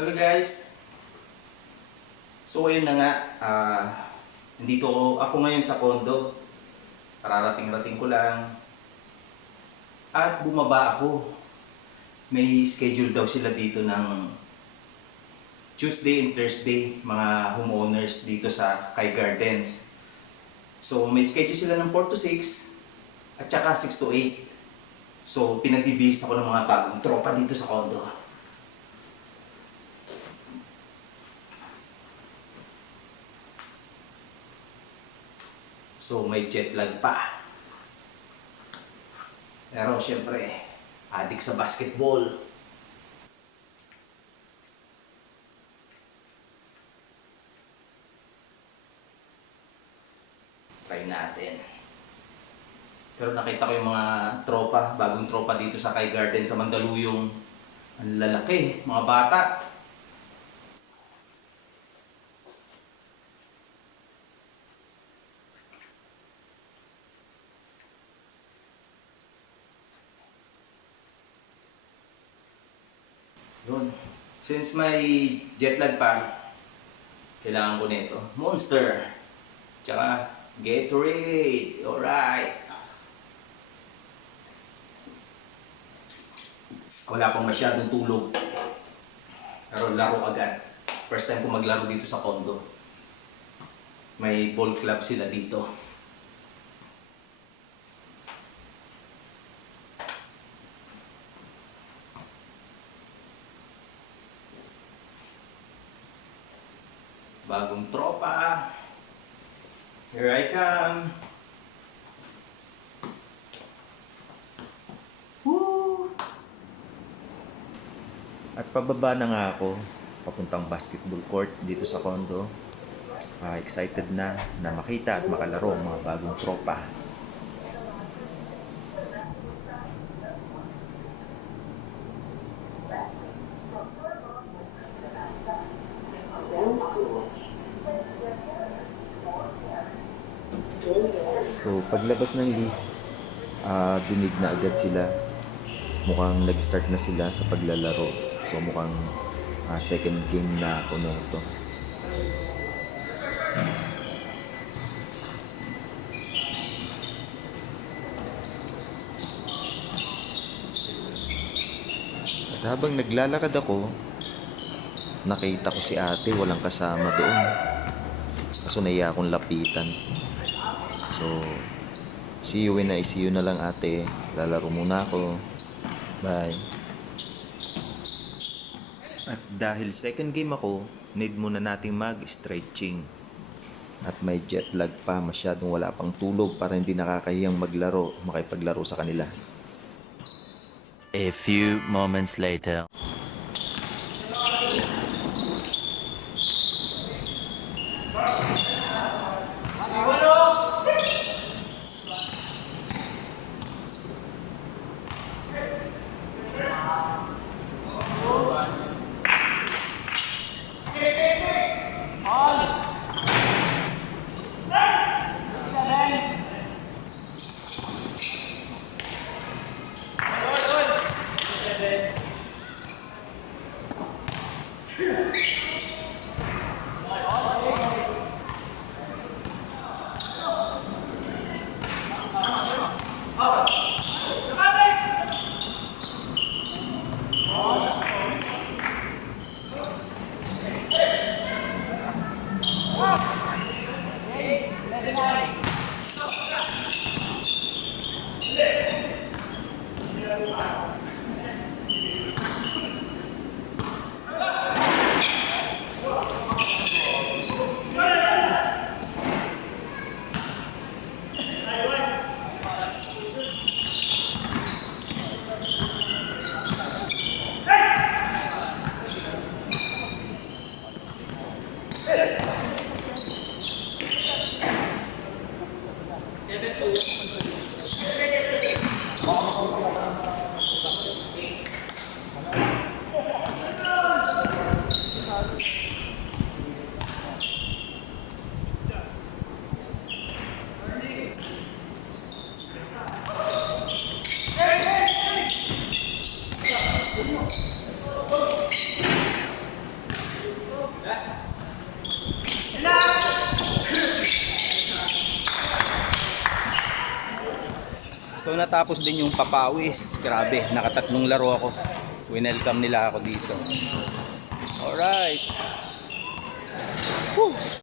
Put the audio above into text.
Hello guys! So ayun na nga, nandito ako ngayon sa condo. Kararating-rating ko lang. At bumaba ako. May schedule daw sila dito ng Tuesday and Thursday, mga homeowners dito sa Kai Gardens. So may schedule sila ng 4 to 6 at saka 6 to 8. So pinagbibihis ako ng mga bagong tropa dito sa condo. So may jet lag pa. Pero syempre, adik sa basketball. Try natin. Pero nakita ko yung mga tropa, bagong tropa dito sa Kai Garden sa Mandaluyong. Ang lalaki, mga bata. Yun. Since may jet lag pa, kailangan ko nito. Monster. Tsaka Gatorade. Alright. Wala pang masyadong tulog. Pero laro agad. First time ko maglaro dito sa condo. May ball club sila dito. Bagong tropa. Here I come. Woo! At pababa na nga ako, papuntang basketball court dito sa condo. Excited na makita at makalaro ang mga bagong tropa. So paglabas ng lift, dinig na agad sila. Mukhang nag-start na sila sa paglalaro. So mukhang second game na ako na ito. At habang naglalakad ako, nakita ko si ate walang kasama doon. Kaso naiya akong lapitan. So, see you na lang ate. Lalaro muna ako. Bye. At dahil second game ako, need muna nating mag-stretching. At may jet lag pa, masyadong wala pang tulog para hindi nakakahiyang makipaglaro sa kanila. A few moments later. So natapos din yung papawis. Grabe, nakatatlong laro ako. Winelcome nila ako dito. Alright. Woo!